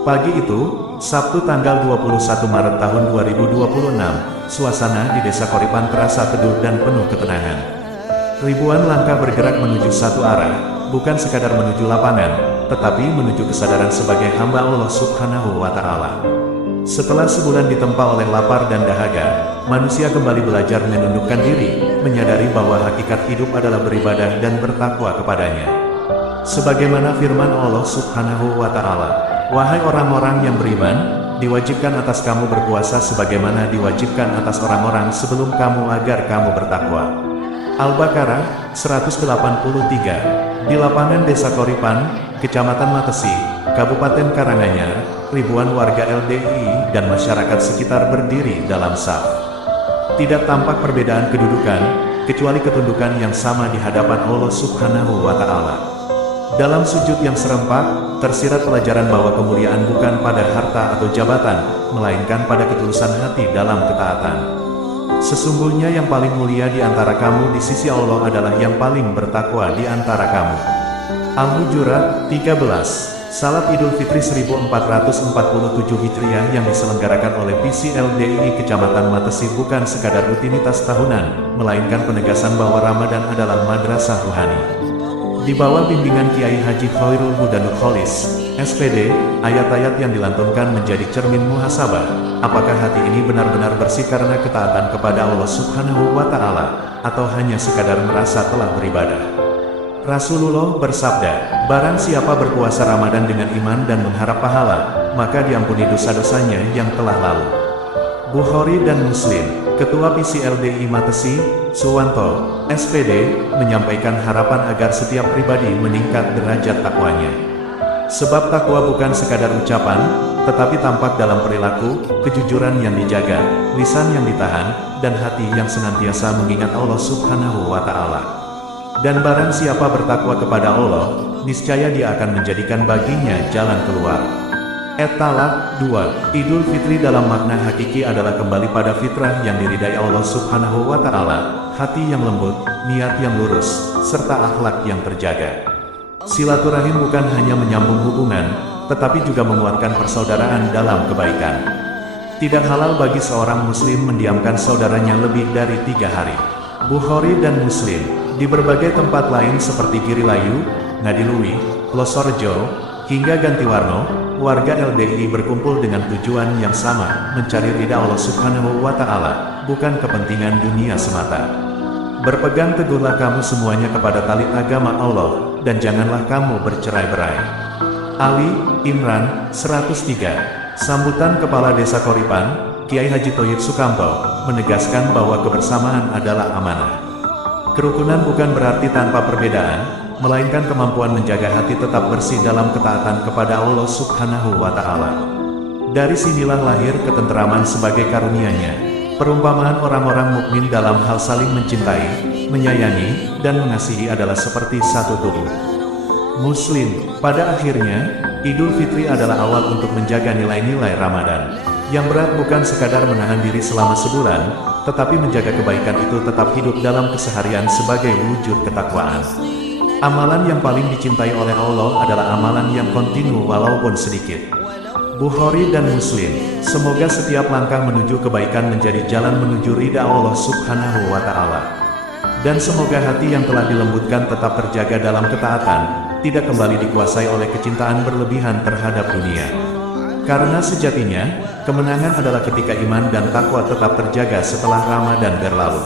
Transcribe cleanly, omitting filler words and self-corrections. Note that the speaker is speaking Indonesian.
Pagi itu, Sabtu tanggal 21 Maret tahun 2026, suasana di Desa Koripan terasa teduh dan penuh ketenangan. Ribuan langkah bergerak menuju satu arah, bukan sekadar menuju lapangan, tetapi menuju kesadaran sebagai hamba Allah Subhanahu wa Ta'ala. Setelah sebulan ditempa oleh lapar dan dahaga, manusia kembali belajar menundukkan diri, menyadari bahwa hakikat hidup adalah beribadah dan bertakwa kepadanya. Sebagaimana firman Allah Subhanahu wa Ta'ala, "Wahai orang-orang yang beriman, diwajibkan atas kamu berpuasa sebagaimana diwajibkan atas orang-orang sebelum kamu agar kamu bertakwa." Al-Baqarah 183. Di lapangan Desa Koripan, Kecamatan Matesi, Kabupaten Karanganyar, ribuan warga LDI dan masyarakat sekitar berdiri dalam saf. Tidak tampak perbedaan kedudukan, kecuali ketundukan yang sama di hadapan Allah Subhanahu wa Ta'ala. Dalam sujud yang serempak, tersirat pelajaran bahwa kemuliaan bukan pada harta atau jabatan, melainkan pada ketulusan hati dalam ketaatan. Sesungguhnya yang paling mulia di antara kamu di sisi Allah adalah yang paling bertakwa di antara kamu. Al-Hujurat 13. Salat Idul Fitri 1447 Hijriah yang diselenggarakan oleh PCLDI Kecamatan Matesi bukan sekadar rutinitas tahunan, melainkan penegasan bahwa Ramadan adalah madrasah ruhani. Di bawah bimbingan Kiai Haji Khairul Huda Nur Kholis, SPD, ayat-ayat yang dilantunkan menjadi cermin muhasabah. Apakah hati ini benar-benar bersih karena ketaatan kepada Allah Subhanahu wa Ta'ala, atau hanya sekadar merasa telah beribadah? Rasulullah bersabda, "Barang siapa berpuasa Ramadan dengan iman dan mengharap pahala, maka diampuni dosa-dosanya yang telah lalu." Bukhari dan Muslim. Ketua PCLDI Matesi, Suwanto, SPD, menyampaikan harapan agar setiap pribadi meningkat derajat takwanya. Sebab takwa bukan sekadar ucapan, tetapi tampak dalam perilaku, kejujuran yang dijaga, lisan yang ditahan, dan hati yang senantiasa mengingat Allah Subhanahu wa Ta'ala. Dan barang siapa bertakwa kepada Allah, niscaya Dia akan menjadikan baginya jalan keluar. At-Talaq 2. Idul Fitri dalam makna hakiki adalah kembali pada fitrah yang diridai Allah Subhanahu wa Ta'ala, hati yang lembut, niat yang lurus, serta akhlak yang terjaga. Silaturahim bukan hanya menyambung hubungan, tetapi juga menguatkan persaudaraan dalam kebaikan. Tidak halal bagi seorang muslim mendiamkan saudaranya lebih dari 3 hari. Bukhari dan Muslim. Di berbagai tempat lain seperti Girilayu, Ngadiluwi, Losorjo, hingga Gantiwarno, warga LDI berkumpul dengan tujuan yang sama, mencari ridha Allah Subhanahu wa Ta'ala, bukan kepentingan dunia semata. Berpegang teguhlah kamu semuanya kepada tali agama Allah, dan janganlah kamu bercerai-berai. Ali Imran 103. Sambutan Kepala Desa Koripan, Kiai Haji Thoyib Sukamto, menegaskan bahwa kebersamaan adalah amanah. Kerukunan bukan berarti tanpa perbedaan, melainkan kemampuan menjaga hati tetap bersih dalam ketaatan kepada Allah Subhanahu wa Ta'ala. Dari sinilah lahir ketenteraman sebagai karunia-Nya. Perumpamaan orang-orang mukmin dalam hal saling mencintai, menyayangi, dan mengasihi adalah seperti satu tubuh. Muslim. Pada akhirnya, Idul Fitri adalah awal untuk menjaga nilai-nilai Ramadan. Yang berat bukan sekadar menahan diri selama sebulan, tetapi menjaga kebaikan itu tetap hidup dalam keseharian sebagai wujud ketakwaan. Amalan yang paling dicintai oleh Allah adalah amalan yang kontinu walaupun sedikit. Bukhari dan Muslim. Semoga setiap langkah menuju kebaikan menjadi jalan menuju ridha Allah Subhanahu wa Ta'ala. Dan semoga hati yang telah dilembutkan tetap terjaga dalam ketaatan, tidak kembali dikuasai oleh kecintaan berlebihan terhadap dunia. Karena sejatinya, kemenangan adalah ketika iman dan takwa tetap terjaga setelah Ramadan berlalu.